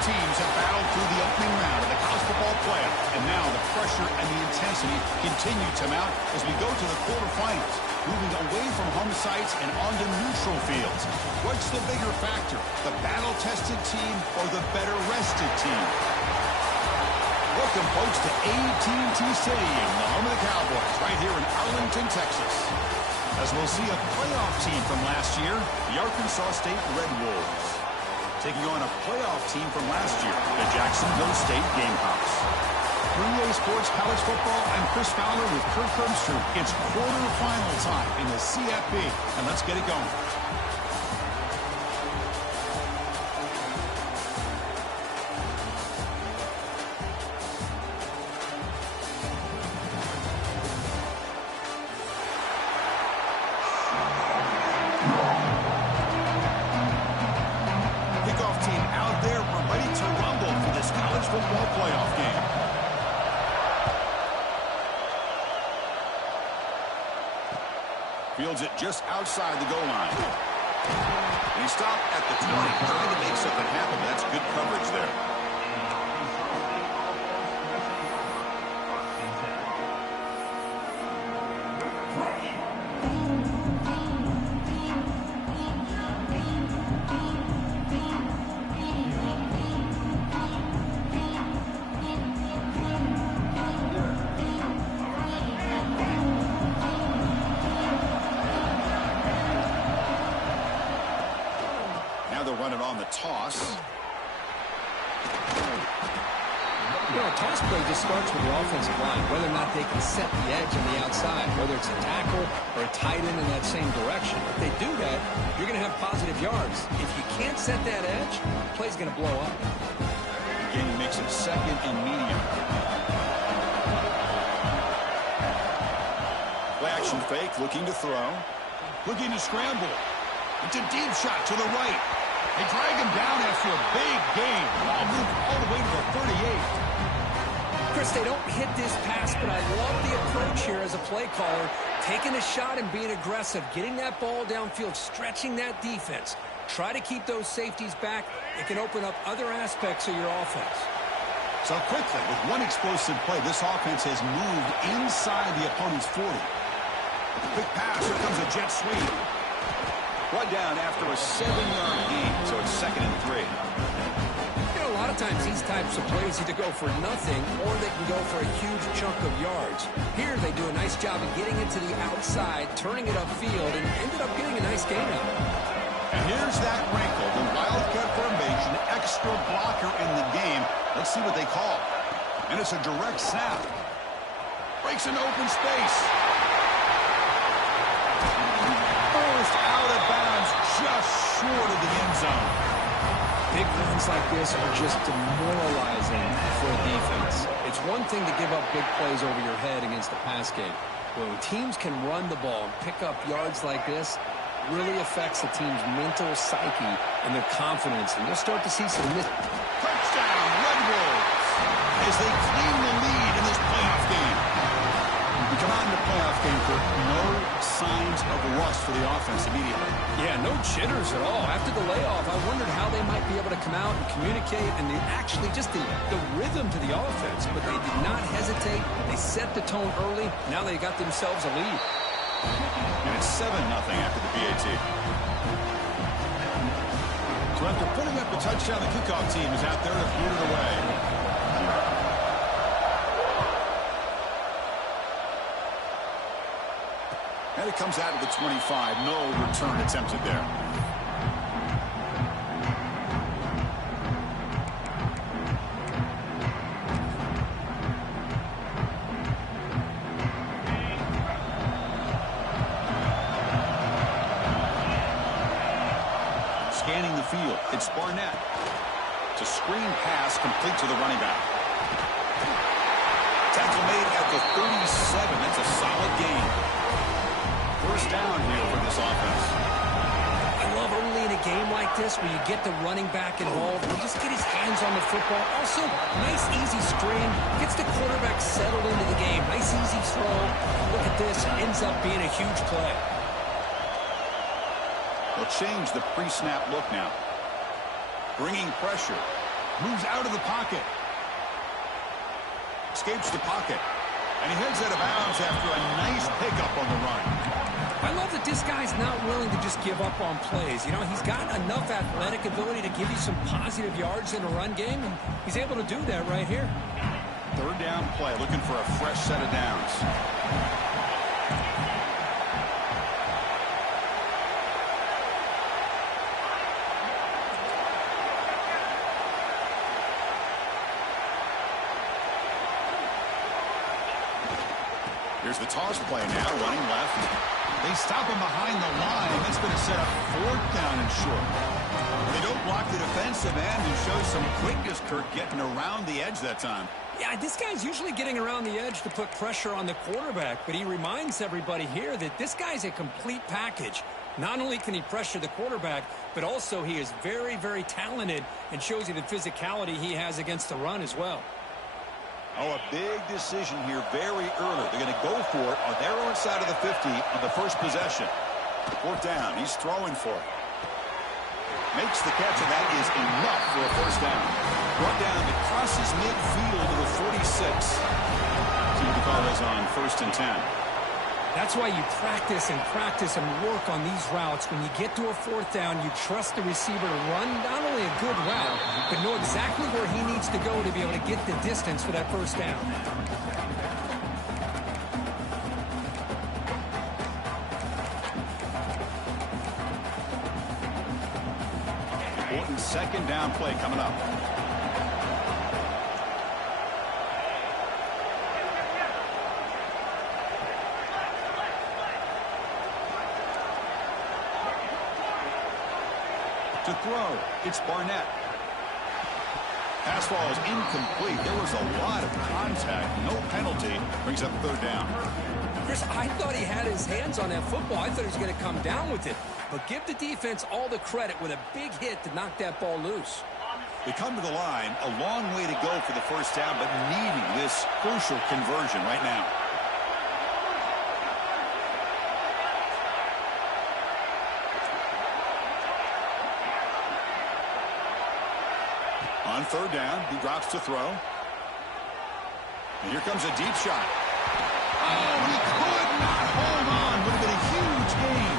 teams have battled through the opening round of the college football playoff, and now the pressure and the intensity continue to mount as we go to the quarterfinals, moving away from home sites and onto neutral fields. What's the bigger factor, the battle-tested team or the better-rested team? Welcome, folks, to AT&T Stadium, the home of the Cowboys, right here in Arlington, Texas. As we'll see a playoff team from last year, the Arkansas State Red Wolves, taking on a playoff team from last year, the Jacksonville State Gamecocks. For EA Sports College Football, I'm Chris Fowler with Kirk Herbstreit. It's quarterfinal time in the CFB, and let's get it going. Fields it just outside the goal line. And he stopped at the 20, trying to make something happen. That's good coverage there. Running on the toss. You know, a toss play just starts with the offensive line, whether or not they can set the edge on the outside, whether it's a tackle or a tight end in that same direction. If they do that, you're going to have positive yards. If you can't set that edge, the play's going to blow up. Again, he makes it second and medium. Play action fake, looking to throw. Looking to scramble. It's a deep shot to the right. They drag him down after a big gain. Ball moved all the way to the 38. Chris, they don't hit this pass, but I love the approach here as a play caller. Taking a shot and being aggressive, getting that ball downfield, stretching that defense. Try to keep those safeties back. It can open up other aspects of your offense. So quickly, with one explosive play, this offense has moved inside the opponent's 40. Quick pass, here comes a jet sweep. One down after a 7-yard gain, so it's 2nd and 3. You know, a lot of times these types of plays either go for nothing or they can go for a huge chunk of yards. Here they do a nice job of getting it to the outside, turning it upfield, and ended up getting a nice gain out of it. And here's that wrinkle, the Wildcat formation, extra blocker in the game. Let's see what they call. And it's a direct snap. Breaks an open space. Out of bounds, just short of the end zone. Big runs like this are just demoralizing for a defense. It's one thing to give up big plays over your head against the pass game. But when teams can run the ball and pick up yards like this, it really affects the team's mental psyche and their confidence. And you'll start to see some touchdown, Red Wolves, as they claim the lead in this playoff game. We come on in the playoff game for no signs of rust for the offense immediately. Yeah, no jitters at all. After the layoff, I wondered how they might be able to come out and communicate and actually just the rhythm to the offense. But they did not hesitate. They set the tone early. Now they got themselves a lead. And it's 7-0 after the BAT. So after putting up a touchdown, the kickoff team is out there to boot it away. And it comes out of the 25. No return attempted there. Scanning the field. It's Barnett. It's a screen pass complete to the running back. Tackle made at the 37. That's a solid gain. First down here for this offense. I love early in a game like this where you get the running back involved and just get his hands on the football. Also, nice easy screen. Gets the quarterback settled into the game. Nice easy throw. Look at this. It ends up being a huge play. They'll change the pre-snap look now. Bringing pressure. Moves out of the pocket. Escapes the pocket. And he heads out of bounds after a nice pickup on the run. I love that this guy's not willing to just give up on plays. You know, he's got enough athletic ability to give you some positive yards in the run game, and he's able to do that right here. Third down play, looking for a fresh set of downs. Here's the toss play now, running left. They stop him behind the line. That's going to set up fourth down and short. They don't block the defensive end and show some quickness, Kirk, getting around the edge that time. Yeah, this guy's usually getting around the edge to put pressure on the quarterback, but he reminds everybody here that this guy's a complete package. Not only can he pressure the quarterback, but also he is very, very talented and shows you the physicality he has against the run as well. Oh, a big decision here very early. They're going to go for it on their own side of the 50 on the first possession. Fourth down. He's throwing for it. Makes the catch, and that is enough for a first down. Brought down, it crosses midfield to the 46. See what the call is on 1st and 10. That's why you practice and work on these routes. When you get to a fourth down, you trust the receiver to run not only a good route, but know exactly where he needs to go to be able to get the distance for that first down. Important second down play coming up. To throw, it's Barnett. Pass ball is incomplete. There was a lot of contact. No penalty. Brings up third down. Chris, I thought he had his hands on that football. I thought he was going to come down with it. But give the defense all the credit with a big hit to knock that ball loose. They come to the line. A long way to go for the first down, but needing this crucial conversion right now. On third down, he drops to throw. And here comes a deep shot. Oh, he could not hold on. Would have been a huge gain.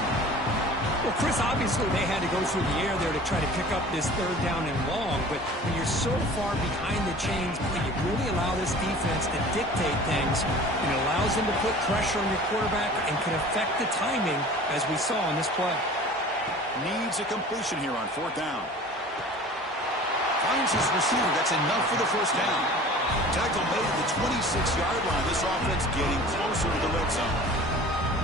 Well, Chris, obviously they had to go through the air there to try to pick up this third down and long. But when you're so far behind the chains, you really allow this defense to dictate things. It allows them to put pressure on your quarterback and can affect the timing, as we saw on this play. Needs a completion here on fourth down. Finds his receiver. That's enough for the first down. Tackle made at the 26-yard line. This offense getting closer to the red zone.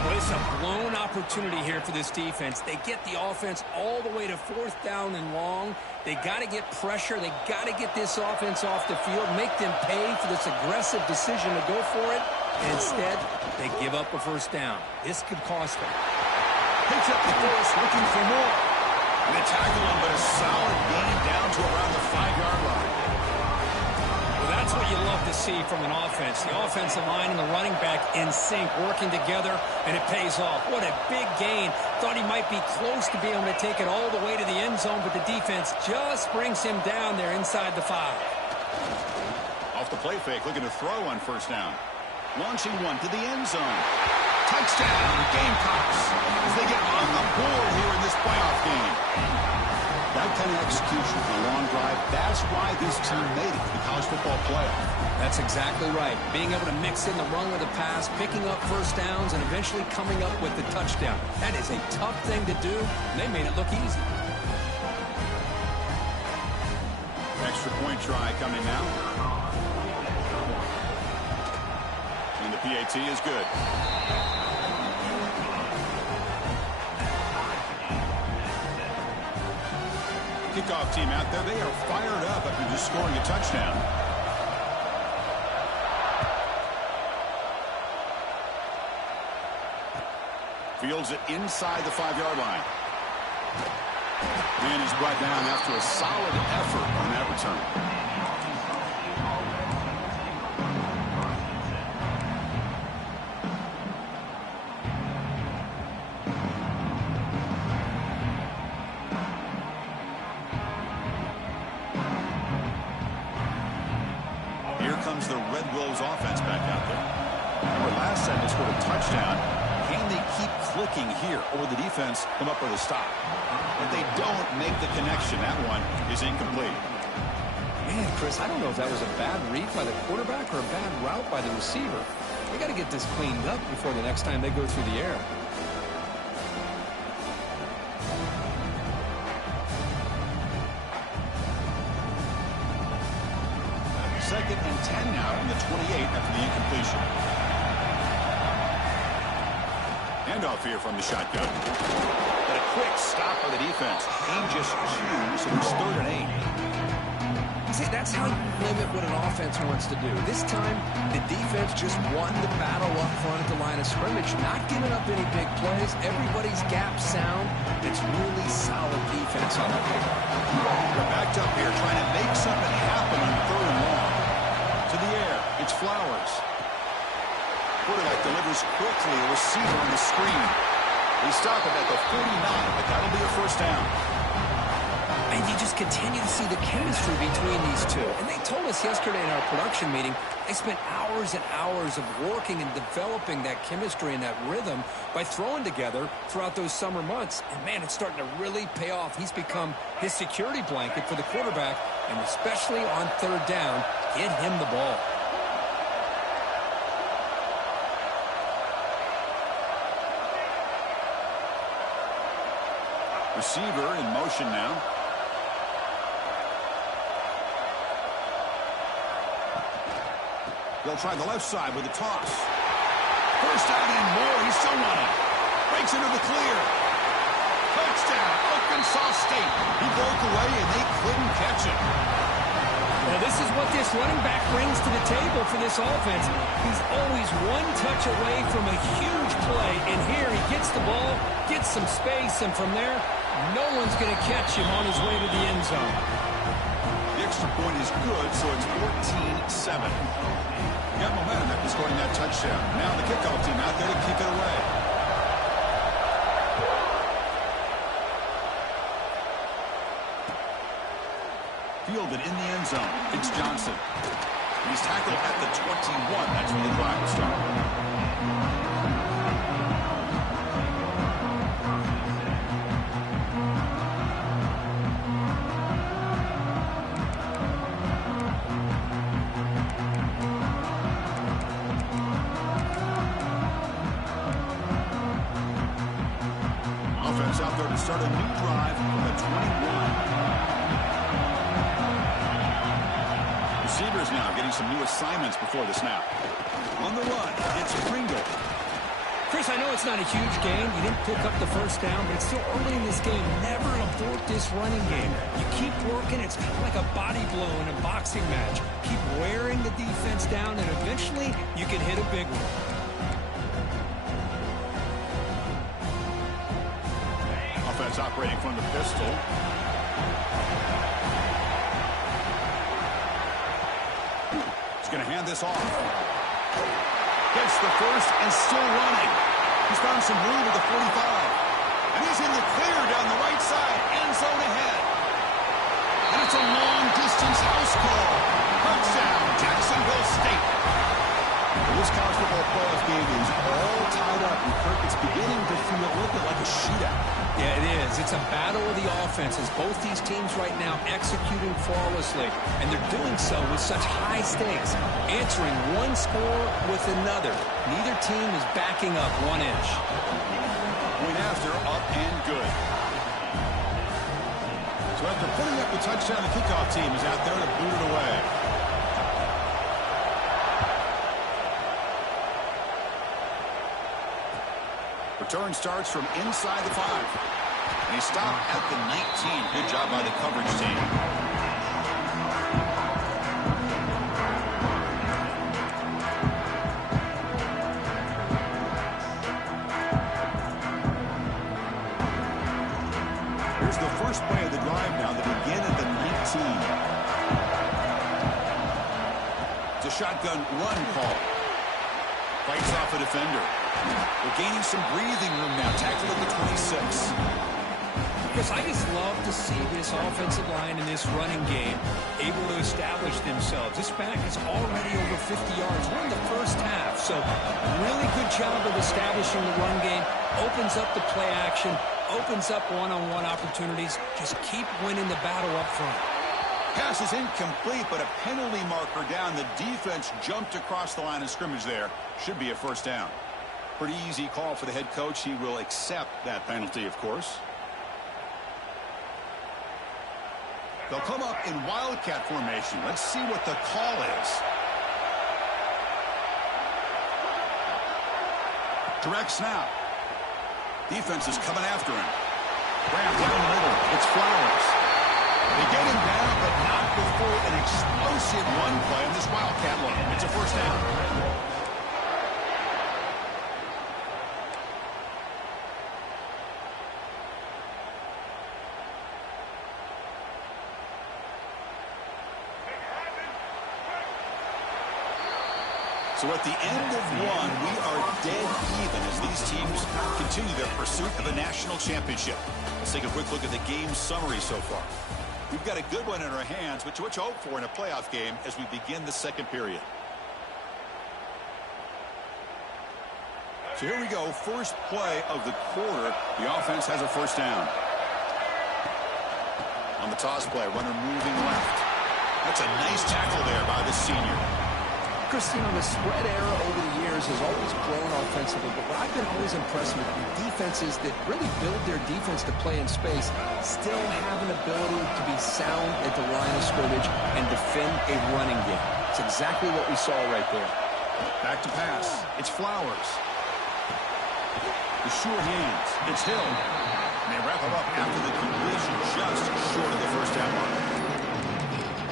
Well, it's a blown opportunity here for this defense. They get the offense all the way to fourth down and long. They got to get pressure. They got to get this offense off the field, make them pay for this aggressive decision to go for it. And instead, they give up a first down. This could cost them. Picks up the force, looking for more. And they tackle him, but a solid gain down to around the 5-yard line. Well, that's what you love to see from an offense. The offensive line and the running back in sync, working together, and it pays off. What a big gain. Thought he might be close to being able to take it all the way to the end zone, but the defense just brings him down there inside the 5. Off the play fake, looking to throw on first down. Launching one to the end zone. Touchdown, Gamecocks, as they get on the board here in this playoff game. That kind of execution on a long drive, that's why this team made it to the college football playoff. That's exactly right. Being able to mix in the run or the pass, picking up first downs, and eventually coming up with the touchdown. That is a tough thing to do, and they made it look easy. Extra point try coming now. And the PAT is good. Kickoff team out there, they are fired up after just scoring a touchdown. Fields it inside the 5-yard line. And he's brought down after a solid effort on that return. Jacksonville's offense back out there. Remember, last time they scored a touchdown. Can they keep clicking here, or will the defense come up with a stop? If they don't make the connection, that one is incomplete. Man, Chris, I don't know if that was a bad read by the quarterback or a bad route by the receiver. They got to get this cleaned up before the next time they go through the air. Second and 10 now from the 28 after the incompletion. Handoff here from the shotgun. But a quick stop by the defense. Aim just chews, so there's 3rd and 8. See, that's how you limit what an offense wants to do. This time, the defense just won the battle up front at the line of scrimmage, not giving up any big plays. Everybody's gap sound. It's really solid defense on the field. They're backed up here trying to make something happen on 3rd and long. To the air, it's Flowers. Quarterback delivers quickly, a receiver on the screen. They stop it at the 49, but that'll be a first down. And you just continue to see the chemistry between these two. And they told us yesterday in our production meeting, they spent hours and hours of working and developing that chemistry and that rhythm by throwing together throughout those summer months. And, man, it's starting to really pay off. He's become his security blanket for the quarterback, and especially on 3rd down, get him the ball. Receiver in motion now. They'll try the left side with a toss. First down and more. He's still running. Breaks into the clear. Touchdown, Arkansas State. He broke away, and they couldn't catch him. Well, this is what this running back brings to the table for this offense. He's always one touch away from a huge play, and here he gets the ball, gets some space, and from there, no one's going to catch him on his way to the end zone. The extra point is good, so it's 14-7. You got momentum after scoring that touchdown. Now the kickoff team out there to kick it away. Fielded in the end zone. It's Johnson. He's tackled at the 21. That's where the drive will start. Offense out there to start a new drive from the 21. Receivers now getting some new assignments before the snap. On the run, it's Pringle. Chris, I know it's not a huge game. You didn't pick up the first down, but it's still early in this game. Never abort this running game. You keep working. It's kind of like a body blow in a boxing match. Keep wearing the defense down, and eventually you can hit a big one. Offense operating from the pistol. He's going to hand this off. Gets the first and still running. He's found some room at the 45. And he's in the clear down the right side. End zone ahead. And it's a long-distance house call. Touchdown, Jacksonville State. This college football playoff game is all tied up. And Kirk, it's beginning to feel a little bit like a shootout. Yeah, it is. It's a battle of the offenses. Both these teams right now executing flawlessly, and they're doing so with such high stakes, answering one score with another. Neither team is backing up 1 inch. Point after, up and good. So after putting up the touchdown, the kickoff team is out there to boot it away. Return starts from inside the 5. And he stopped at the 19. Good job by the coverage team. Here's the first play of the drive now that begin at the 19. It's a shotgun run call. Fights off a defender. They're gaining some breathing room now. Tackled at the 26. Chris, I just love to see this offensive line and this running game able to establish themselves. This back is already over 50 yards. We're in the first half, so really good job of establishing the run game. Opens up the play action, opens up one-on-one opportunities. Just keep winning the battle up front. Pass is incomplete, but a penalty marker down. The defense jumped across the line of scrimmage there. Should be a first down. Pretty easy call for the head coach. He will accept that penalty, of course. They'll come up in wildcat formation. Let's see what the call is. Direct snap. Defense is coming after him. Graham down the middle. It's Flowers. They get him down, but not before an explosive run play on this wildcat look. It's a first down. So at the end of one, we are dead even as these teams continue their pursuit of a national championship. Let's take a quick look at the game summary so far. We've got a good one in our hands, which you hope for in a playoff game as we begin the second period. So here we go, first play of the quarter. The offense has a first down. On the toss play, runner moving left. That's a nice tackle there by the senior. Christine, the spread era over the years has always grown offensively, but what I've been always impressed with defenses that really build their defense to play in space still have an ability to be sound at the line of scrimmage and defend a running game. It's exactly what we saw right there. Back to pass. It's Flowers. The sure hands. It's Hill. And they wrap him up after the completion just short of the first down mark.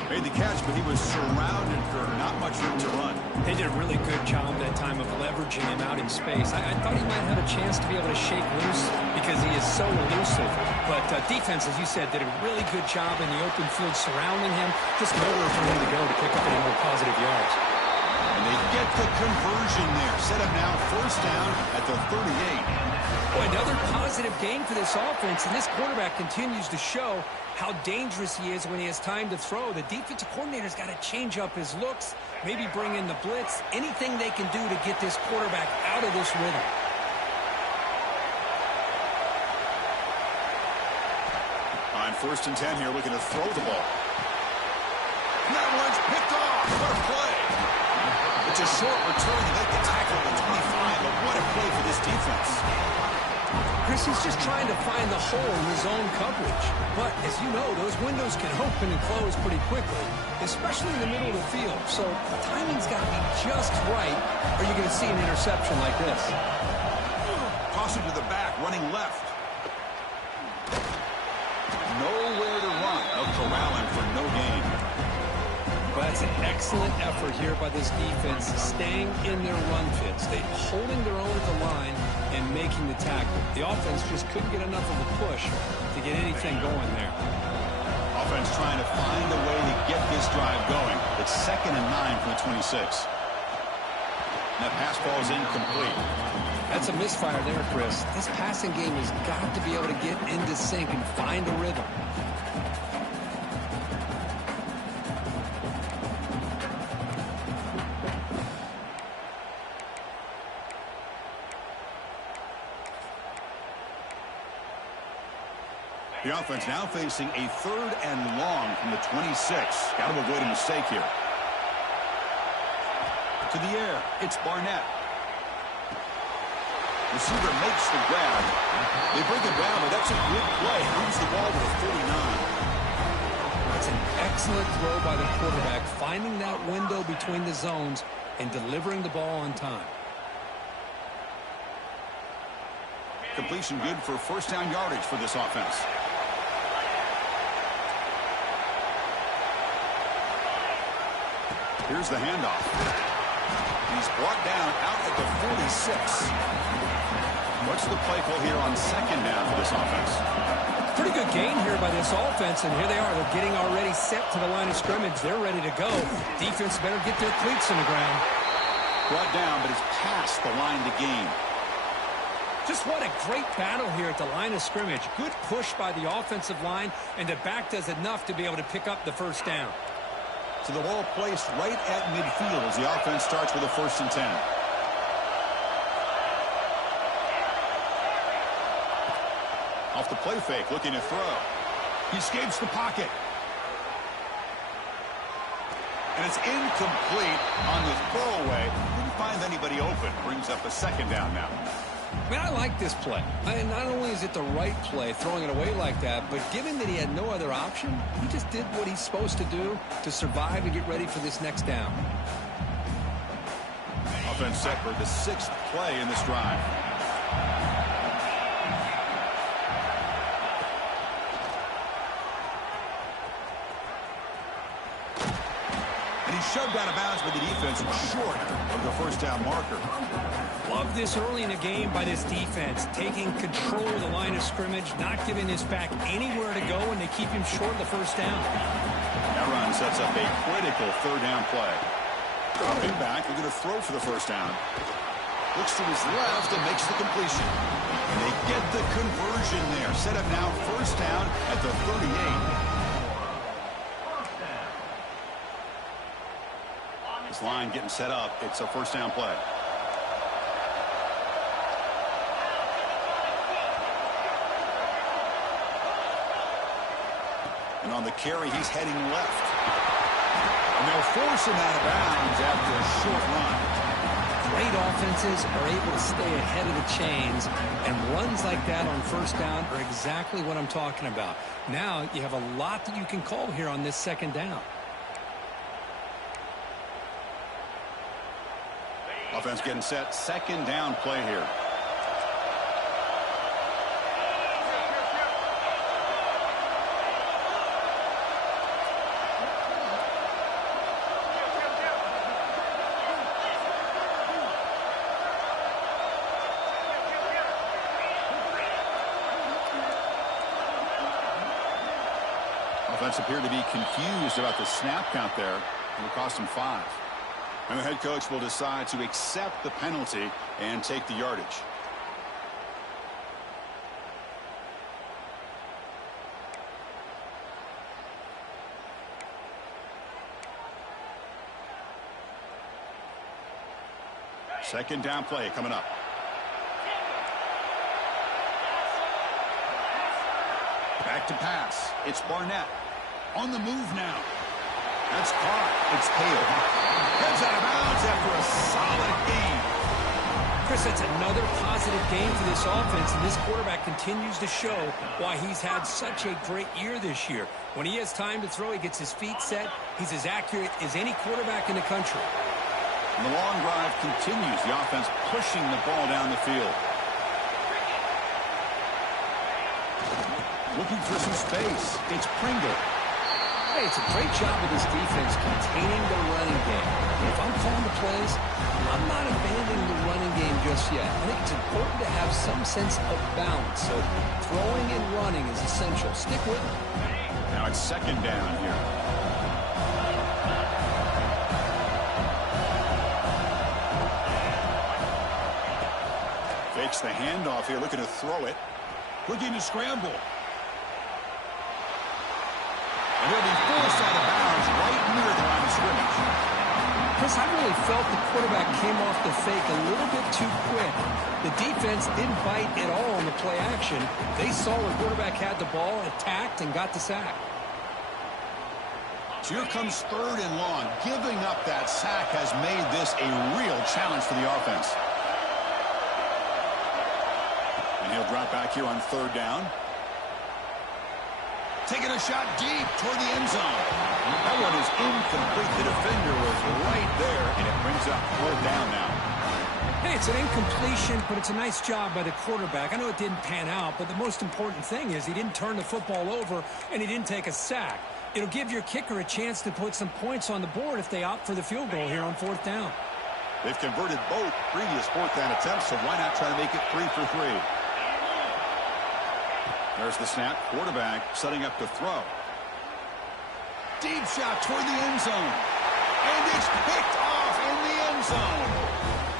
Made the catch, but he was surrounded for not much room to run. They did a really good job that time of leveraging him out in space. I thought he might have a chance to be able to shake loose because he is so elusive. But defense, as you said, did a really good job in the open field surrounding him. Just nowhere for him to go to pick up any more positive yards. And they get the conversion there. Set up now first down at the 38. Boy, another positive game for this offense, and this quarterback continues to show how dangerous he is when he has time to throw. The defensive coordinator's got to change up his looks, maybe bring in the blitz, anything they can do to get this quarterback out of this rhythm. On 1st and 10 here, looking to throw the ball. That one's picked off. What a play. It's a short return to make the tackle at the 25, but what a play for this defense. Chris, he's just trying to find the hole in his own coverage. But, as you know, those windows can open and close pretty quickly, especially in the middle of the field. So, the timing's got to be just right, or you're going to see an interception like this. Toss it to the back, running left. Nowhere to run. They'll corral him for no gain. Well, that's an excellent effort here by this defense, staying in their run fits. They're holding their own at the line and making the tackle. The offense just couldn't get enough of a push to get anything going there. Offense trying to find a way to get this drive going. It's 2nd and 9 from the 26. And that pass ball is incomplete. That's a misfire there, Chris. This passing game has got to be able to get into sync and find a rhythm. The offense now facing a 3rd and long from the 26. Got to avoid a mistake here. To the air. It's Barnett. Receiver makes the grab. They bring it down, but that's a good play. Moves the ball to the 49. That's an excellent throw by the quarterback, finding that window between the zones and delivering the ball on time. Completion good for first down yardage for this offense. Here's the handoff. He's brought down out at the 46. What's the play call here on 2nd down for this offense? Pretty good gain here by this offense, and here they are. They're getting already set to the line of scrimmage. They're ready to go. Defense better get their cleats in the ground. Brought down, but it's past the line to gain. Just what a great battle here at the line of scrimmage. Good push by the offensive line, and the back does enough to be able to pick up the first down. So the ball placed right at midfield as the offense starts with a 1st and 10. Off the play fake, looking to throw. He escapes the pocket. And it's incomplete on the throwaway. Didn't find anybody open. Brings up a 2nd down now. Man, I like this play. Not only is it the right play, throwing it away like that, but given that he had no other option, he just did what he's supposed to do to survive and get ready for this next down. Offense set for the 6th play in this drive. Shoved out of bounds by the defense short of the 1st down marker. Love this early in the game by this defense, taking control of the line of scrimmage, not giving his back anywhere to go, and they keep him short of the 1st down. That run sets up a critical 3rd down play. Dropping back, they're going to throw for the 1st down. Looks to his left and makes the completion. And they get the conversion there. Set up now 1st down at the 38. Line getting set up. It's a 1st down play. And on the carry, he's heading left. And they'll force him out of bounds after a short run. Great offenses are able to stay ahead of the chains, and runs like that on 1st down are exactly what I'm talking about. Now you have a lot that you can call here on this 2nd down. Offense getting set. 2nd down play here. Offense appeared to be confused about the snap count there. It'll cost him 5. And the head coach will decide to accept the penalty and take the yardage. Second down play coming up. Back to pass. It's Barnett. On the move now. That's caught. It's Hale. Heads out of bounds after a solid game. Chris, that's another positive game for this offense, and this quarterback continues to show why he's had such a great year this year. When he has time to throw, he gets his feet set. He's as accurate as any quarterback in the country. And the long drive continues. The offense pushing the ball down the field. Looking for some space. It's Pringle. Hey, it's a great job of this defense containing the running game. If I'm calling the plays, I'm not abandoning the running game just yet. I think it's important to have some sense of balance. So throwing and running is essential. Stick with it. Now it's 2nd down here. Fakes the handoff here, looking to throw it. Looking to scramble. And he'll be forced out of bounds right near the line of scrimmage. Chris, I really felt the quarterback came off the fake a little bit too quick. The defense didn't bite at all on the play action. They saw the quarterback had the ball, attacked, and got the sack. So here comes 3rd and long. Giving up that sack has made this a real challenge for the offense. And he'll drop back here on 3rd down. Taking a shot deep toward the end zone. That one is incomplete. The defender was right there, and it brings up 4th down now. Hey, it's an incompletion, but it's a nice job by the quarterback. I know it didn't pan out, but the most important thing is he didn't turn the football over, and he didn't take a sack. It'll give your kicker a chance to put some points on the board if they opt for the field goal here on 4th down. They've converted both previous 4th down attempts, so why not try to make it 3 for 3? There's the snap. Quarterback setting up to throw. Deep shot toward the end zone. And it's picked off in the end zone.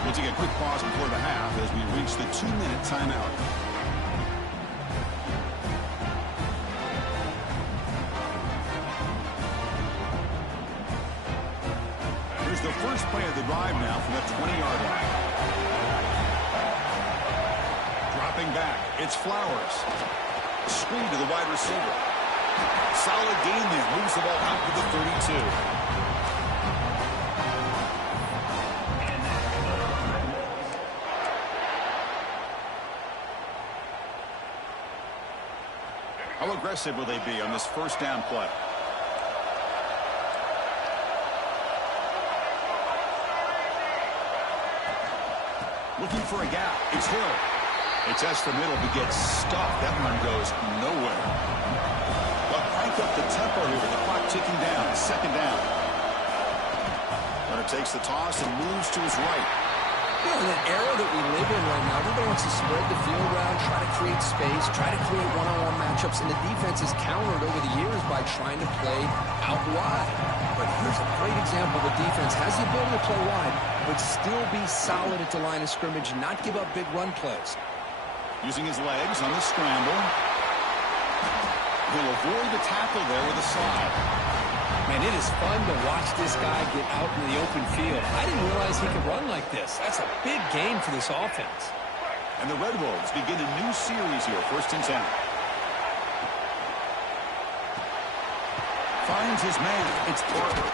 We'll take a quick pause before the half as we reach the 2-minute timeout. Here's the first play of the drive now from the 20-yard line. Dropping back, it's Flowers. Screen to the wide receiver. Solid gain there. Moves the ball out to the 32. How aggressive will they be on this first down play? Looking for a gap. It's Hill. They test the middle but gets stuffed. That one goes nowhere. They'll crank up the tempo here with the clock ticking down. Second down. Runner takes the toss and moves to his right. You know, in the era that we live in right now, everybody wants to spread the field around, try to create space, try to create one-on-one matchups, and the defense is countered over the years by trying to play out wide. But here's a great example. The defense has the ability to play wide, but still be solid at the line of scrimmage, not give up big run plays. Using his legs on the scramble. He'll avoid the tackle there with a slide. Man, it is fun to watch this guy get out in the open field. I didn't realize he could run like this. That's a big game for this offense. And the Red Wolves begin a new series here, 1st and 10. Finds his man. It's Parker.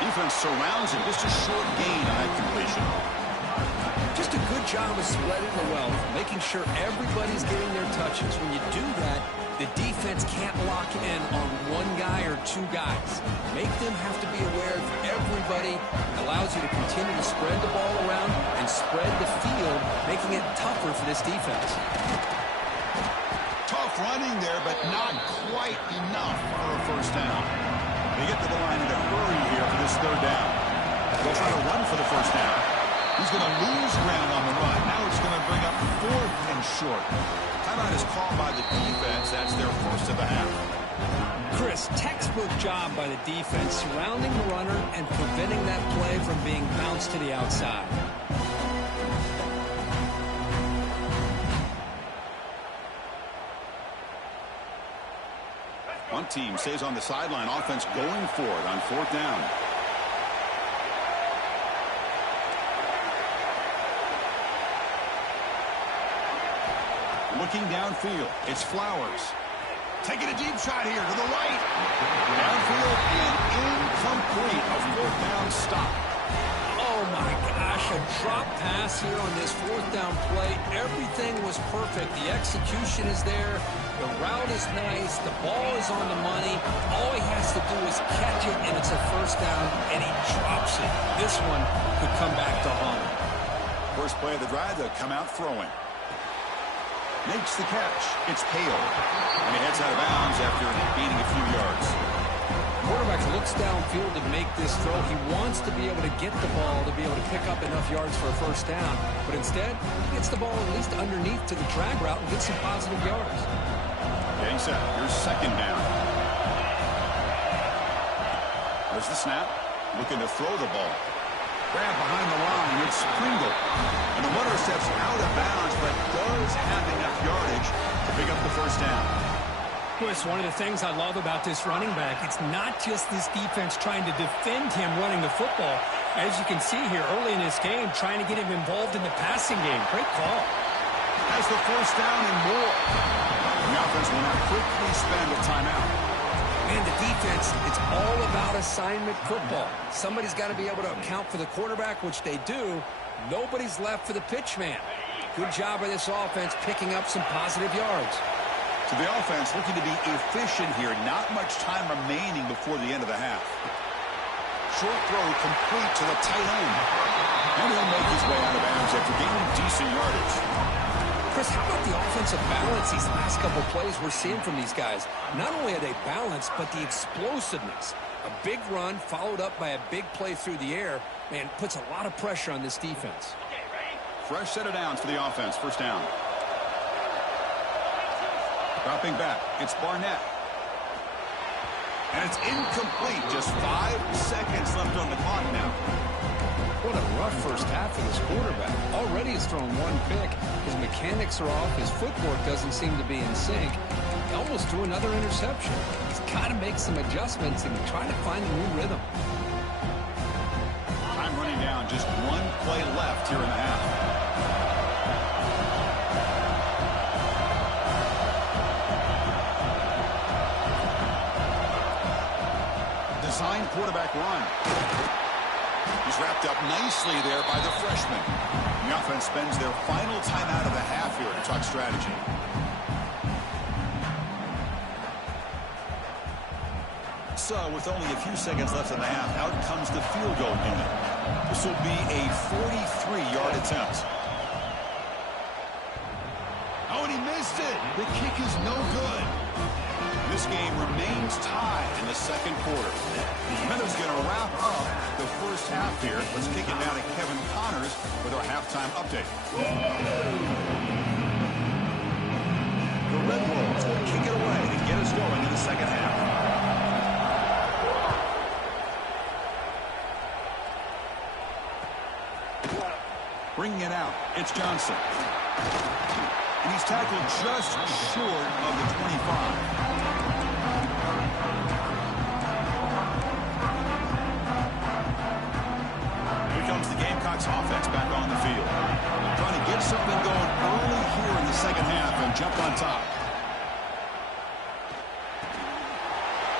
Defense surrounds him. Just a short gain on that completion. Just a good job of spreading the wealth, making sure everybody's getting their touches. When you do that, the defense can't lock in on one guy or two guys. Make them have to be aware of everybody. It allows you to continue to spread the ball around and spread the field, making it tougher for this defense. Tough running there, but not quite enough for a first down. They get to the line in a hurry here for this 3rd down. They'll try to run for the first down. He's going to lose ground on the run. Now it's going to bring up 4th and short. Timeout is called by the defense. That's their first of the half. Chris, textbook job by the defense, surrounding the runner and preventing that play from being bounced to the outside. One team stays on the sideline. Offense going for it on 4th down. Looking downfield, it's Flowers. Taking a deep shot here to the right. Downfield and incomplete. A 4th down stop. Oh my gosh, a drop pass here on this 4th down play. Everything was perfect. The execution is there. The route is nice. The ball is on the money. All he has to do is catch it, and it's a 1st down, and he drops it. This one could come back to haunt him. First play of the drive, they'll come out throwing. Makes the catch. It's Hale. And he heads out of bounds after gaining a few yards. Quarterback looks downfield to make this throw. He wants to be able to get the ball to be able to pick up enough yards for a 1st down. But instead, he gets the ball at least underneath to the drag route and gets some positive yards. Getting set. Here's 2nd down. There's the snap. Looking to throw the ball. Grab behind the line. It's Pringle. And the runner steps out of bounds, but does have enough yardage to pick up the 1st down. Chris, one of the things I love about this running back, it's not just this defense trying to defend him running the football. As you can see here early in this game, trying to get him involved in the passing game. Great call. Has the 1st down and more. The offense will now quickly spend a timeout. And the defense, it's all about assignment football. Somebody's got to be able to account for the quarterback, which they do. Nobody's left for the pitch man. Good job by this offense picking up some positive yards. So the offense looking to be efficient here. Not much time remaining before the end of the half. Short throw complete to the tight end. And he'll make his way out of bounds after gaining decent yardage. Chris, how about the offensive balance these last couple plays we're seeing from these guys? Not only are they balanced, but the explosiveness. A big run followed up by a big play through the air, man, puts a lot of pressure on this defense. Fresh set of downs for the offense. 1st down. Dropping back, it's Barnett. And it's incomplete. Just 5 seconds left on the clock now. What a rough first half for this quarterback. Already he's thrown one pick. His mechanics are off. His footwork doesn't seem to be in sync. He almost threw another interception. He's got to make some adjustments and try to find a new rhythm. Time running down. Just one play left here in the half. Design quarterback run. He's wrapped up nicely there by the freshman. The offense spends their final timeout of the half here to talk strategy. So with only a few seconds left in the half, out comes the field goal unit. This will be a 43-yard attempt. Oh, and he missed it. The kick is no good. This game remains tied in the second quarter. Meadow's going to wrap up the first half here. Let's kick it down to Kevin Connors with our halftime update. The Red Wolves will kick it away to get us going in the second half. Bringing it out, it's Johnson. And he's tackled just short of the 25. Offense back on the field. Trying to get something going early here in the second half and jump on top.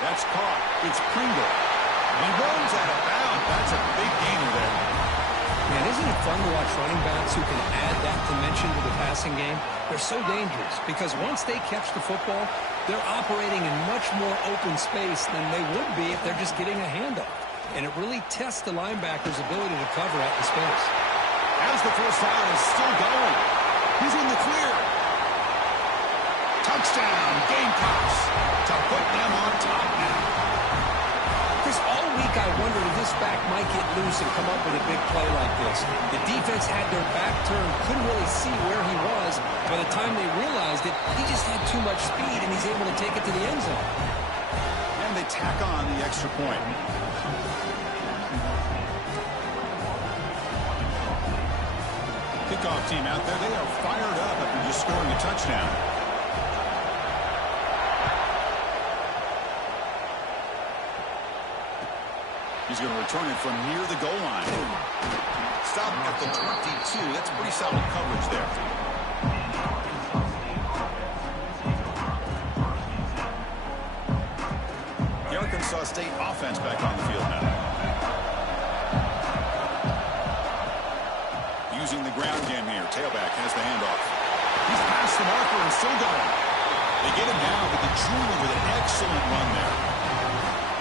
That's caught. It's Pringle. And he runs out of bounds. That's a big gainer there. Man, isn't it fun to watch running backs who can add that dimension to the passing game? They're so dangerous because once they catch the football, they're operating in much more open space than they would be if they're just getting a handoff. And it really tests the linebacker's ability to cover out the space. As the first down is still going. He's in the clear. Touchdown, Gamecocks, to put them on top now. Chris, all week I wondered if this back might get loose and come up with a big play like this. The defense had their back turned, couldn't really see where he was. By the time they realized it, he just had too much speed, and he's able to take it to the end zone. And they tack on the extra point. Kickoff team out there. They are fired up after just scoring a touchdown. He's going to return it from near the goal line. Stop at the 22. That's pretty solid coverage there. The Arkansas State offense back on the field now. Using the ground game here. Tailback has the handoff. He's past the marker and still going. They get him down with the Jewel with an excellent run there.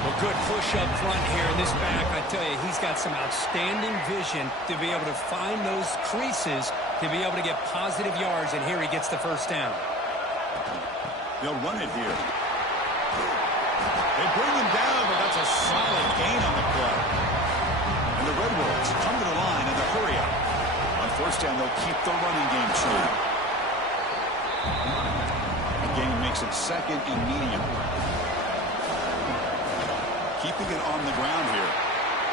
Well, good push up front here in this back. I tell you, he's got some outstanding vision to be able to find those creases to be able to get positive yards, and here he gets the first down. They'll run it here. They bring him down, but that's a solid gain on the play. And the Red Wolves come to the line in the hurry up. On first down, they'll keep the running game true. The game makes it second and medium. Keeping it on the ground here.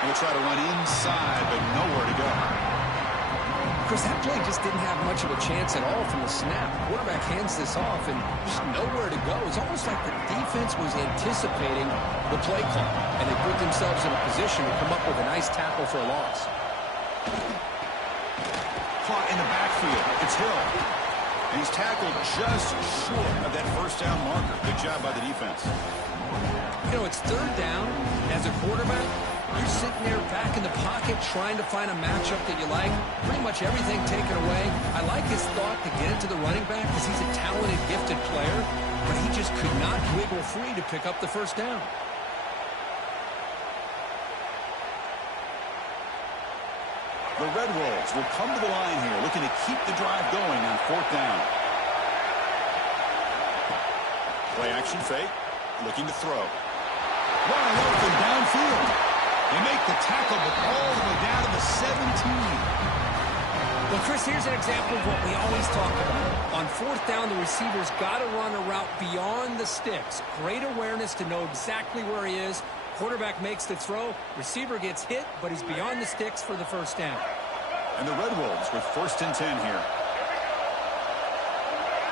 We'll try to run inside, but nowhere to go. Chris, that play just didn't have much of a chance at all from the snap. The quarterback hands this off and just nowhere to go. It's almost like the defense was anticipating the play call, and they put themselves in a position to come up with a nice tackle for a loss. Caught in the backfield. It's Hill. And he's tackled just short of that first down marker. Good job by the defense. You know, it's third down. As a quarterback, you're sitting there back in the pocket trying to find a matchup that you like. Pretty much everything taken away. I like his thought to get it to the running back because he's a talented, gifted player, but he just could not wiggle free to pick up the first down. The Red Wolves will come to the line here, looking to keep the drive going on fourth down. Play action fake, looking to throw. Wide open downfield. They make the tackle, but all the way down to the 17. Well, Chris, here's an example of what we always talk about. On fourth down, the receiver's got to run a route beyond the sticks. Great awareness to know exactly where he is. Quarterback makes the throw. Receiver gets hit, but he's beyond the sticks for the first down. And the Red Wolves with 1st and 10 here.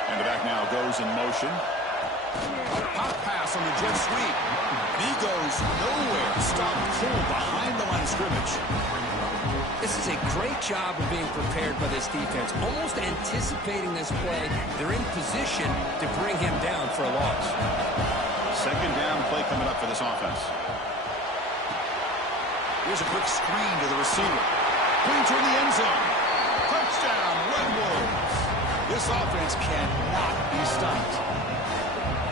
And the back now goes in motion. A pop pass on the jet sweep. He goes nowhere. Stop cold behind the line of scrimmage. This is a great job of being prepared by this defense. Almost anticipating this play. They're in position to bring him down for a loss. 2nd down play coming up for this offense. Here's a quick screen to the receiver. Clean toward the end zone. Touchdown, Red Wolves. This offense cannot be stopped.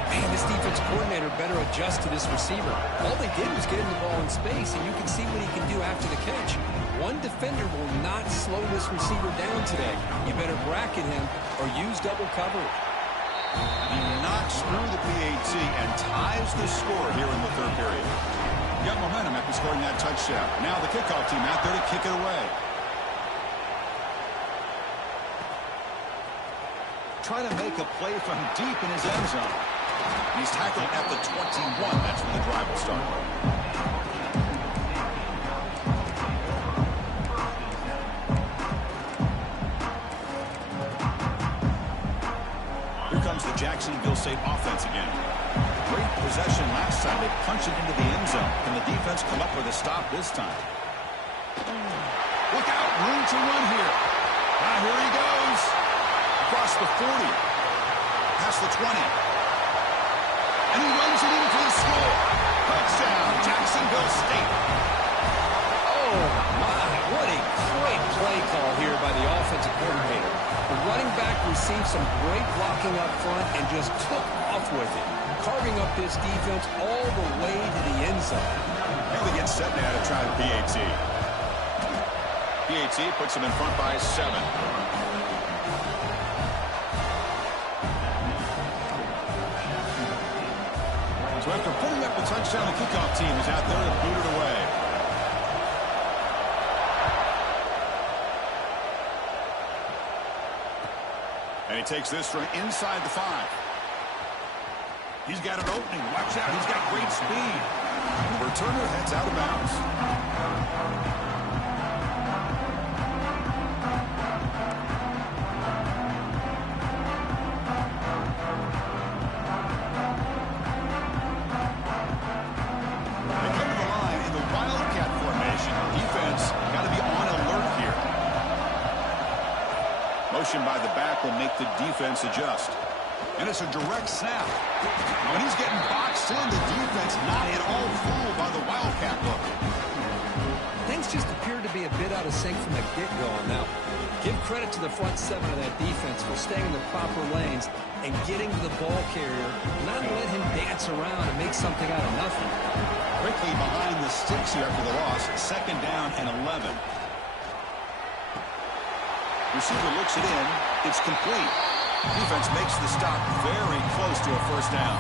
Man, this defense coordinator better adjust to this receiver. All they did was get him the ball in space, and you can see what he can do after the catch. One defender will not slow this receiver down today. You better bracket him or use double coverage. He knocks through the PAT and ties the score here in the 3rd period. Got momentum after scoring that touchdown. Now the kickoff team out there to kick it away. Trying to make a play from deep in his end zone. He's tackled at the 21. That's when the drive will start. Here comes the Jacksonville State offense again. Great possession last time. They punch it into the end zone. Can the defense come up with a stop this time? Look out. Room to run here. Now here he goes. Across the 40. Past the 20. And he runs it in for the score. Touchdown, Jacksonville State. Oh, my. What a great play call here by the offensive coordinator. The running back received some great blocking up front and just took off with it, carving up this defense all the way to the end zone. Here they get set now to try the PAT. PAT puts them in front by 7. So after putting up the touchdown, the kickoff team is out there to boot it away. And he takes this from inside the 5. He's got an opening. Watch out. He's got great speed. The returner heads out of bounds. By the back will make the defense adjust. And it's a direct snap. When he's getting boxed in, the defense not at all fooled by the Wildcat look. Things just appear to be a bit out of sync from the get-go on that one. Give credit to the front 7 of that defense for staying in the proper lanes and getting to the ball carrier, not let him dance around and make something out of nothing. Quickly behind the sticks here after the loss. 2nd down and 11. Receiver looks it in. It's complete. Defense makes the stop very close to a 1st down.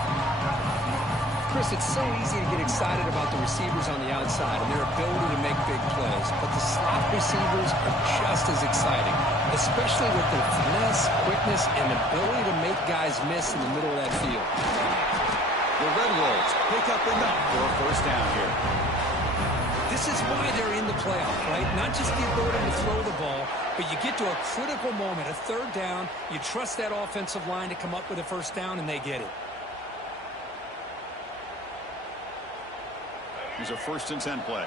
Chris, it's so easy to get excited about the receivers on the outside and their ability to make big plays, but the slot receivers are just as exciting, especially with their finesse, quickness, and ability to make guys miss in the middle of that field. The Red Wolves pick up enough for a 1st down here. This is why they're in the playoff, right? Not just the ability to throw the ball, but you get to a critical moment, a 3rd down, you trust that offensive line to come up with a 1st down, and they get it. Here's a 1st and 10 play.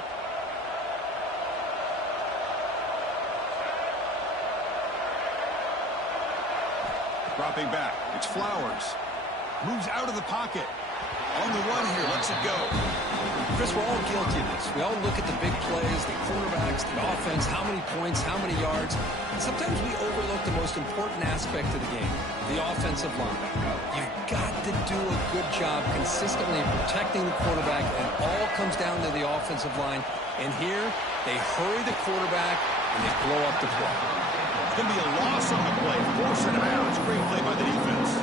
Dropping back. It's Flowers. Moves out of the pocket. On the run here. Lets it go. Chris, we're all guilty of this. We all look at the big plays, the quarterbacks, the offense, how many points, how many yards. And sometimes we overlook the most important aspect of the game, the offensive line. You've got to do a good job consistently protecting the quarterback, and all comes down to the offensive line. And here, they hurry the quarterback, and they blow up the play. It's going to be a loss on the play. Forcing him out. It's a great play by the defense.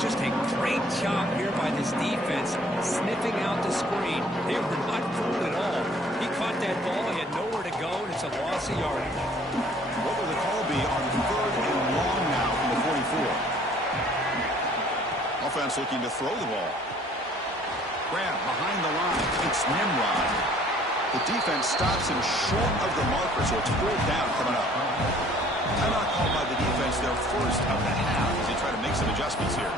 Just a great job here by this defense, sniffing out the screen. They were not fooled at all. He caught that ball, he had nowhere to go, and it's a loss of yardage. What will the call be on 3rd and long now from the 44? Offense looking to throw the ball. grab behind the line. It's Nimrod. The defense stops him short of the marker, so it's 4th down coming up. Timeout called by the defense, their first of the half, as they try to make some adjustments here.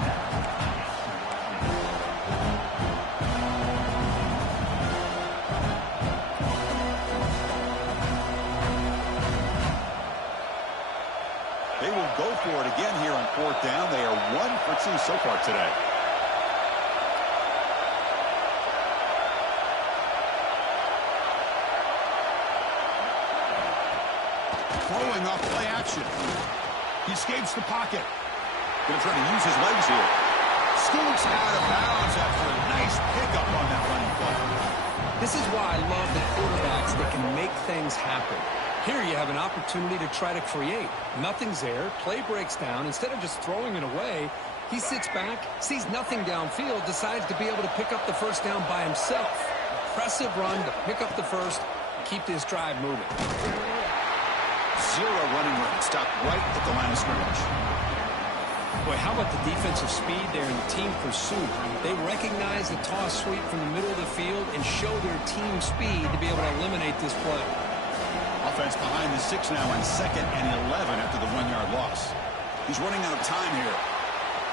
They will go for it again here on 4th down. They are 1 for 2 so far today. Throwing off play action. He escapes the pocket. Going to try to use his legs here. Scoots out of bounds after a nice pickup on that running play. This is why I love the quarterbacks that can make things happen. Here you have an opportunity to try to create. Nothing's there. Play breaks down. Instead of just throwing it away, he sits back, sees nothing downfield, decides to be able to pick up the first down by himself. Impressive run to pick up the first, keep this drive moving. 0 running room. Stopped right at the line of scrimmage. Boy, how about the defensive speed there in the team pursuit? They recognize the toss sweep from the middle of the field and show their team speed to be able to eliminate this play. Offense behind the 6 now on 2nd and 11 after the 1-yard loss. He's running out of time here.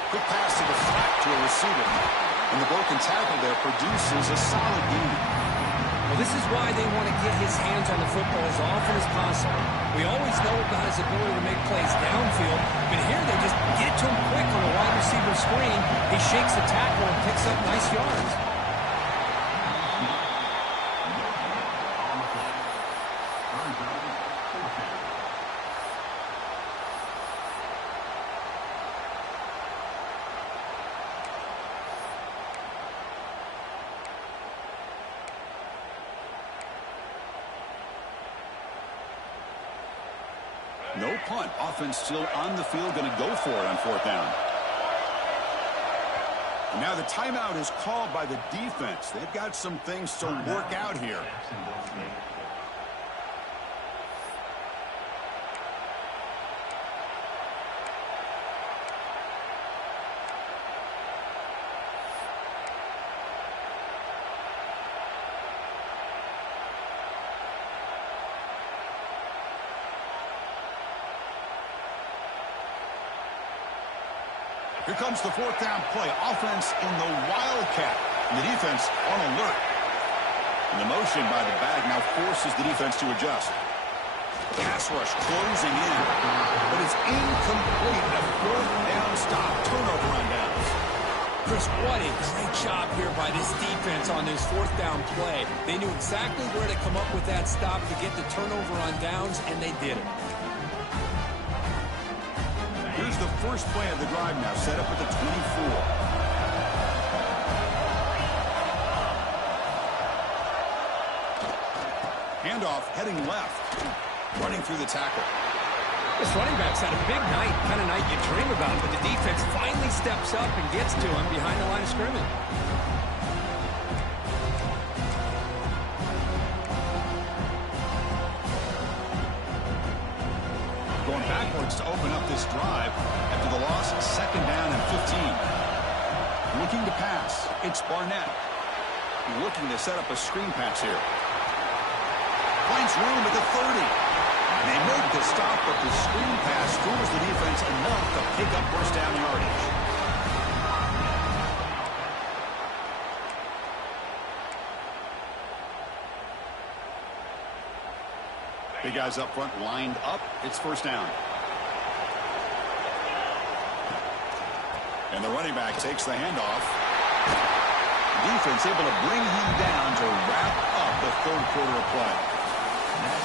Quick pass to the flat to a receiver. And the broken tackle there produces a solid gain. Well, this is why they want to get his hands on the football as often as possible. We always know about his ability to make plays downfield, but here they just get to him quick on a wide receiver screen. He shakes the tackle and picks up nice yards. No punt. Offense still on the field, going to go for it on 4th down. And now the timeout is called by the defense. They've got some things to work out here. Here comes the 4th down play. Offense in the Wildcat. And the defense on alert. And the motion by the back now forces the defense to adjust. Pass rush closing in. But it's incomplete. A 4th down stop. Turnover on downs. Chris, what a great job here by this defense on this 4th down play. They knew exactly where to come up with that stop to get the turnover on downs, and they did it. Here's the first play of the drive now, set up at the 24. Handoff heading left. Running through the tackle. This running back's had a big night, kind of night you dream about, but the defense finally steps up and gets to him behind the line of scrimmage. Going backwards to open up this drive after the loss, 2nd down and 15. Looking to pass, it's Barnett. Looking to set up a screen pass here. Finds room at the 30. They make the stop, but the screen pass fools the defense enough to pick up first down yardage. Big guys up front lined up. It's first down. And the running back takes the handoff. Defense able to bring him down to wrap up the 3rd quarter of play.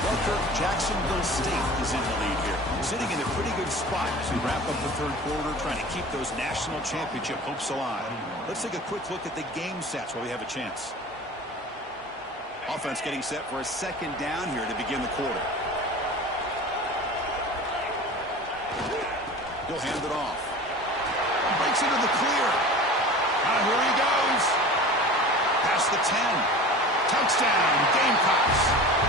Walker, Jacksonville State is in the lead here. Sitting in a pretty good spot to wrap up the 3rd quarter, trying to keep those national championship hopes alive. Let's take a quick look at the game sets while we have a chance. Offense getting set for a 2nd down here to begin the quarter. He'll hand it off. Breaks into the clear. Here he goes. Past the 10. Touchdown, Gamecocks.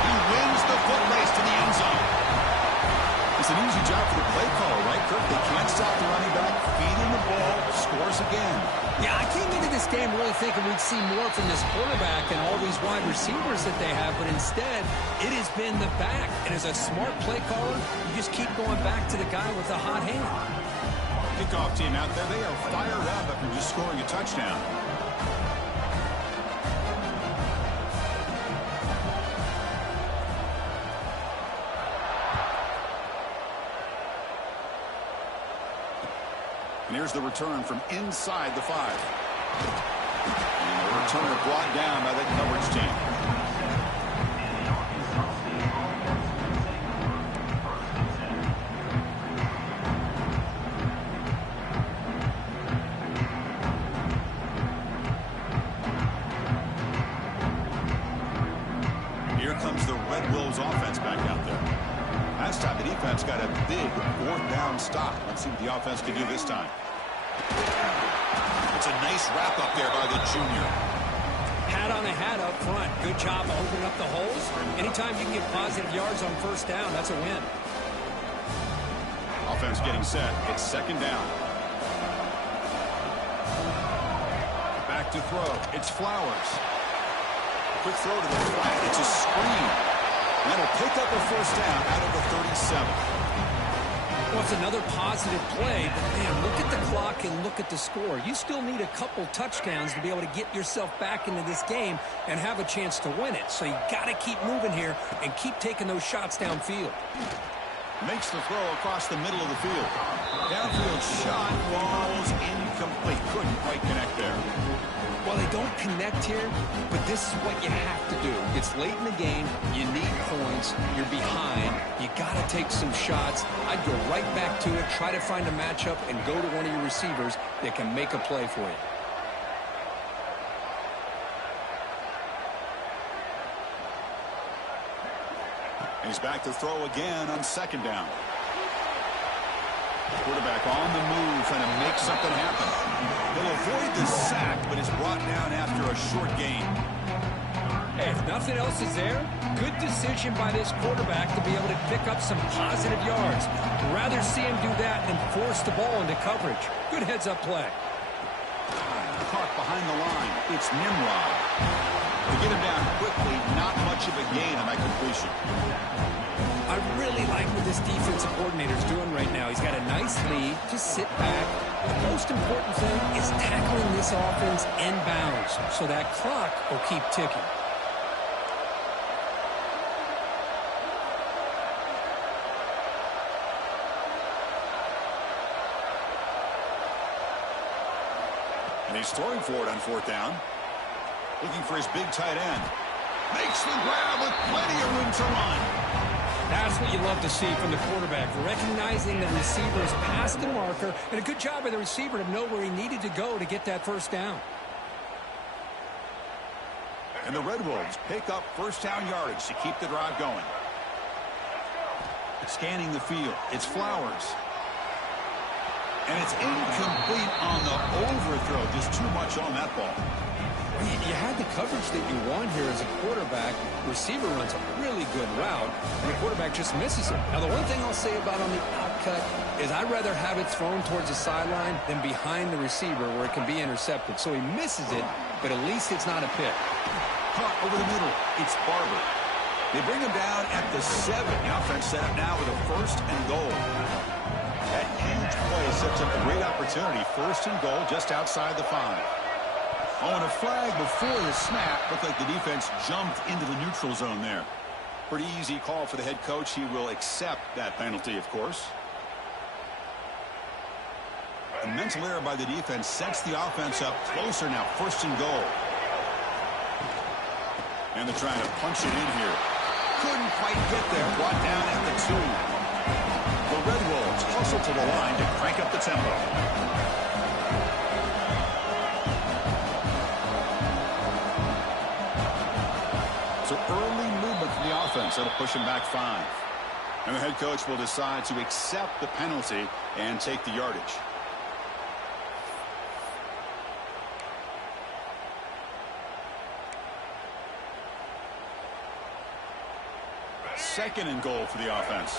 He wins the foot race to the end zone. It's an easy job for the play caller, right, Kirk? They can't stop the running back, feeding the ball, scores again. Yeah, I came into this game really thinking we'd see more from this quarterback and all these wide receivers that they have, but instead, it has been the back. And as a smart play caller, you just keep going back to the guy with the hot hand. Kickoff team out there, they are fired up after just scoring a touchdown. And here's the return from inside the 5. And the returner brought down by the coverage team. Here comes the Red Wolves offense back out there. Last time the defense got a big 4th down stop. Let's see what the offense can do this time. It's a nice wrap up there by the junior. Hat on a hat up front. Good job opening up the holes. Anytime you can get positive yards on 1st down, that's a win. Offense getting set. It's 2nd down. Back to throw. It's Flowers. Quick throw to the flat. It's a screen. That'll pick up a 1st down out of the 37. Well, it's another positive play, but man, look at the clock and look at the score. You still need a couple touchdowns to be able to get yourself back into this game and have a chance to win it. So you got to keep moving here and keep taking those shots downfield. Makes the throw across the middle of the field. Downfield shot falls incomplete. Couldn't quite connect there. Well, they don't connect here, but this is what you have to do. It's late in the game. You need points. You're behind. You got to take some shots. I'd go right back to it, try to find a matchup, and go to one of your receivers that can make a play for you. He's back to throw again on 2nd down. Quarterback on the move, trying to make something happen. He'll avoid the sack, but is brought down after a short gain. Hey, if nothing else is there, good decision by this quarterback to be able to pick up some positive yards. Rather see him do that than force the ball into coverage. Good heads-up play. Caught behind the line. It's Nimrod. To get him down quickly, not much of a gain on that completion. I really like what this defensive coordinator is doing right now. He's got a nice lead. Just sit back. The most important thing is tackling this offense inbounds so that clock will keep ticking. And he's throwing for it on 4th down. Looking for his big tight end. Makes the grab with plenty of room to run. That's what you love to see from the quarterback, recognizing the receiver's past the marker, and a good job by the receiver to know where he needed to go to get that 1st down. And the Red Wolves pick up 1st down yardage to keep the drive going. Scanning the field, it's Flowers. And it's incomplete on the overthrow, just too much on that ball. You had the coverage that you want here as a quarterback. Receiver runs a really good route, and the quarterback just misses it. Now, the one thing I'll say about on the outcut is I'd rather have it thrown towards the sideline than behind the receiver where it can be intercepted. So he misses it, but at least it's not a pick. Caught over the middle. It's Barber. They bring him down at the 7. The offense set up now with a 1st and goal. That huge play sets up a great opportunity. 1st and goal just outside the 5. Oh, and a flag before the snap. Looked like the defense jumped into the neutral zone there. Pretty easy call for the head coach. He will accept that penalty, of course. A mental error by the defense sets the offense up closer now. 1st and goal. And they're trying to punch it in here. Couldn't quite get there. Brought down at the 2. The Red Wolves hustle to the line to crank up the tempo. So early movement from the offense that'll push him back 5. And the head coach will decide to accept the penalty and take the yardage. Second and goal for the offense.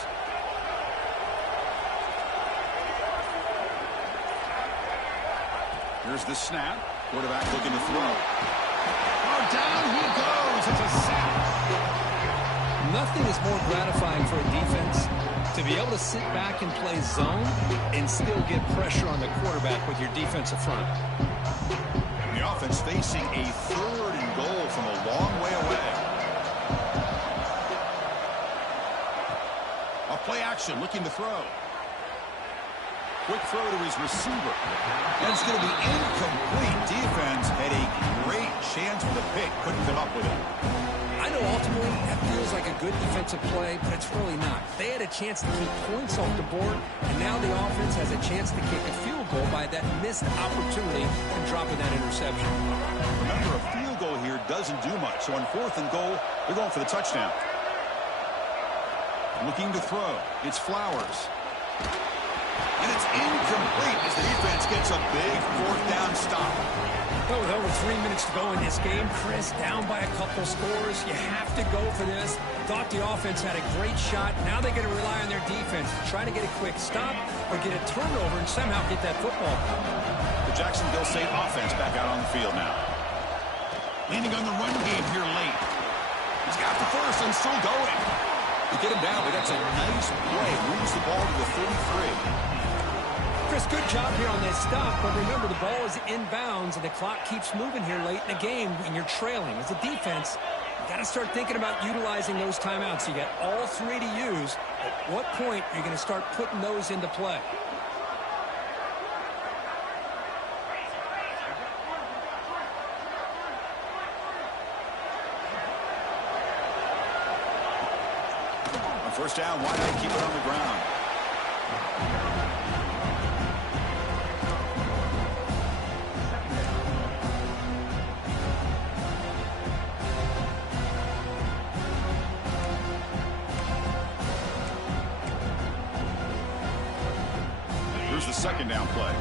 Here's the snap. Quarterback looking to throw. Oh, down he goes. It's a sack. Nothing is more gratifying for a defense to be able to sit back and play zone and still get pressure on the quarterback with your defensive front. The offense facing a 3rd and goal from a long way away. A play action looking to throw. Quick throw to his receiver. That's going to be incomplete. Defense had a great chance for the pick. Couldn't come up with it. I know ultimately that feels like a good defensive play, but it's really not. They had a chance to keep points off the board, and now the offense has a chance to kick a field goal by that missed opportunity and dropping that interception. Remember, a field goal here doesn't do much. So on 4th and goal, they're going for the touchdown. Looking to throw. It's Flowers. And it's incomplete as the defense gets a big 4th down stop. Oh, with over 3 minutes to go in this game, Chris, down by a couple scores. You have to go for this. Thought the offense had a great shot. Now they're going to rely on their defense to try to get a quick stop or get a turnover and somehow get that football. The Jacksonville State offense back out on the field now. Leaning on the run game here late. He's got the first and still going. You get him down, but that's a nice play. Moves the ball to the 33. Chris, good job here on this stop, but remember the ball is inbounds and the clock keeps moving here late in the game and you're trailing. As a defense, you got to start thinking about utilizing those timeouts. You got all 3 to use. At what point are you going to start putting those into play? On 1st down, why not keep it on the ground? Here's the 2nd down play.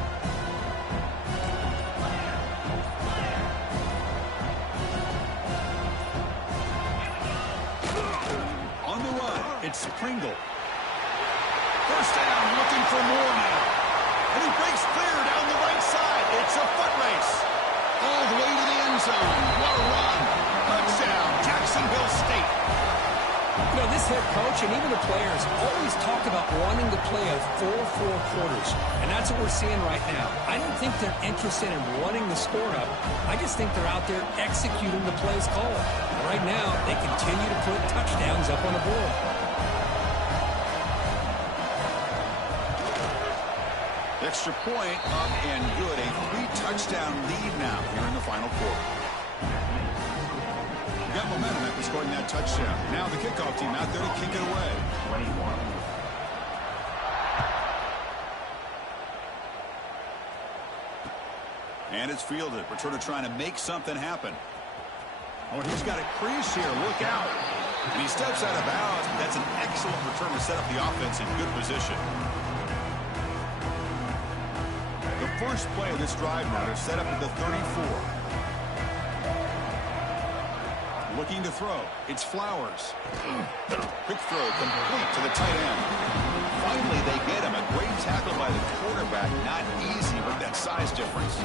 On the run, it's Pringle. 1st down, looking for more now. And he breaks clear down the right side. It's a foot race. All the way to the end zone. What a run. Touchdown, Jacksonville State. You know, this head coach and even the players always talk about wanting to play a full 4 quarters, and that's what we're seeing right now. I don't think they're interested in running the score up. I just think they're out there executing the plays called. And right now, they continue to put touchdowns up on the board. Extra point up and good. A 3-touchdown lead now here in the final quarter. Got momentum after scoring that touchdown. Now the kickoff team out there to kick it away. 21. And it's fielded. Returner trying to make something happen. Oh, he's got a crease here. Look out. And he steps out of bounds. That's an excellent return to set up the offense in good position. The first play of this drive now is set up at the 34. Looking to throw. It's Flowers. Quick throw complete to the tight end. Finally, they get him. A great tackle by the quarterback. Not easy with that size difference.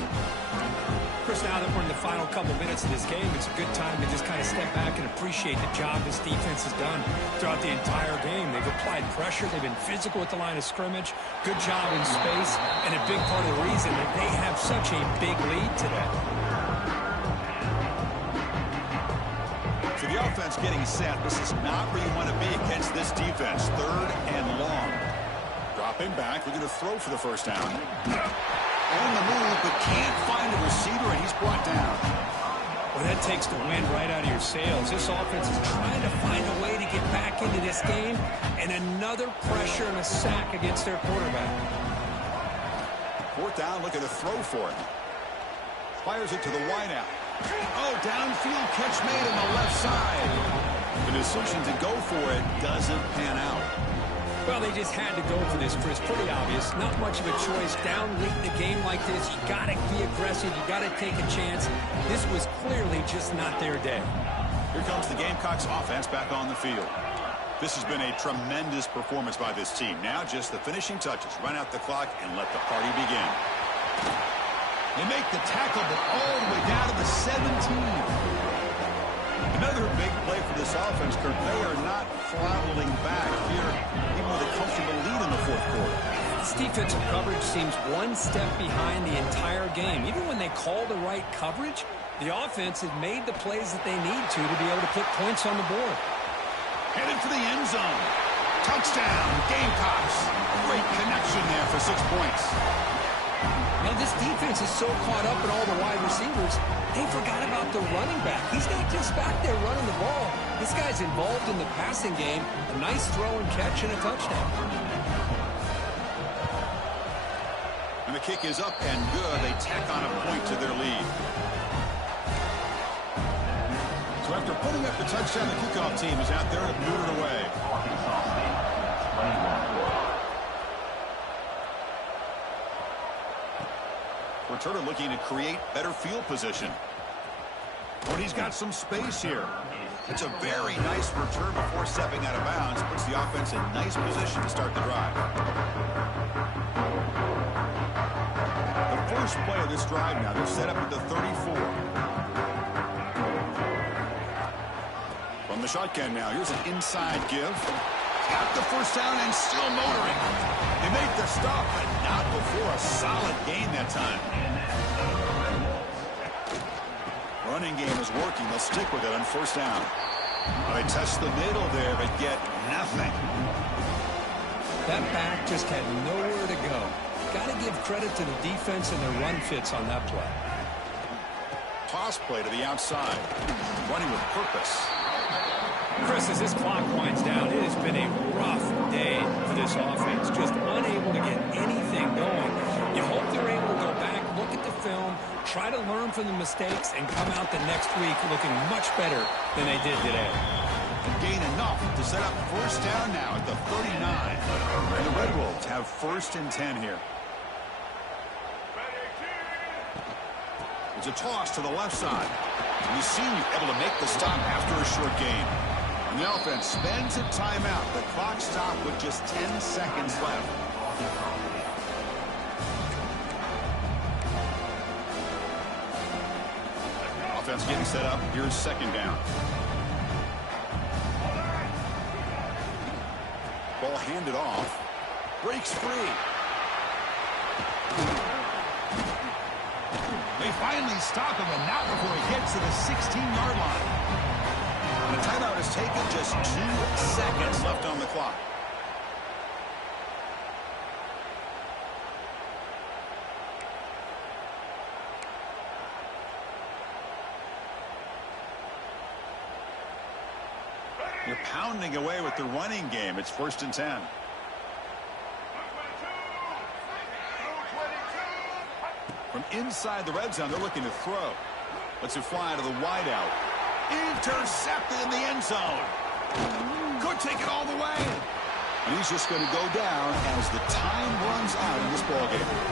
Chris, now that we're in the final couple minutes of this game, it's a good time to just kind of step back and appreciate the job this defense has done throughout the entire game. They've applied pressure. They've been physical at the line of scrimmage. Good job in space. And a big part of the reason that they have such a big lead today. So the offense getting set. This is not where you want to be against this defense. 3rd and long. Dropping back. Looking to throw for the first down. On the move, but can't find a receiver, and he's brought down. Well, that takes the wind right out of your sails. This offense is trying to find a way to get back into this game, and another pressure and a sack against their quarterback. 4th down, looking to throw for it. Fires it to the wideout. Oh, downfield catch made on the left side. The decision to go for it doesn't pan out. Well, they just had to go for this, Chris. Pretty obvious. Not much of a choice. Down late in a game like this, you got to be aggressive. You got to take a chance. This was clearly just not their day. Here comes the Gamecocks offense back on the field. This has been a tremendous performance by this team. Now just the finishing touches. Run out the clock and let the party begin. They make the tackle, but all the way down to the 17. Another big play for this offense, Kirk. They are not throttling back here, even with a comfortable lead in the fourth quarter. This defensive coverage seems one step behind the entire game. Even when they call the right coverage, the offense has made the plays that they need to be able to put points on the board. Headed for the end zone. Touchdown, Gamecocks. Great connection there for 6 points. Now, this defense is so caught up in all the wide receivers, they forgot about the running back. He's not just back there running the ball. This guy's involved in the passing game. A nice throw and catch and a touchdown. And the kick is up and good. They tack on a point to their lead. So after putting up the touchdown, the kickoff team is out there to boot it away. Returner looking to create better field position. But he's got some space here. It's a very nice return before stepping out of bounds. Puts the offense in nice position to start the drive. The first play of this drive now, they're set up at the 34. From the shotgun now, here's an inside give. Got the first down and still motoring. They make the stop, but not before a solid gain that time. Running game is working. They'll stick with it on first down. They test the middle there, but get nothing. That back just had nowhere to go. Got to give credit to the defense and their run fits on that play. Toss play to the outside. Running with purpose. Chris, as this clock winds down, it has been a rough day for this offense. Just unable to get anything going. You hope they're able to go back, look at the film, try to learn from the mistakes, and come out the next week looking much better than they did today. And gain enough to set up first down now at the 39. And the Red Wolves have first and 10 here. It's a toss to the left side. And you see able to make the stop after a short gain. And the offense spends a timeout. The clock stopped with just 10 seconds left. Offense getting set up. Here's second down. Ball handed off. Breaks free. They finally stop him, and not before he gets to the 16-yard line. And the timeout is taken. Just 2 seconds left on the clock. You're pounding away with the running game. It's first and 10. From inside the red zone, they're looking to throw. Lets it fly to the wideout. Intercepted in the end zone. Could take it all the way. And he's just going to go down as the time runs out in this ballgame.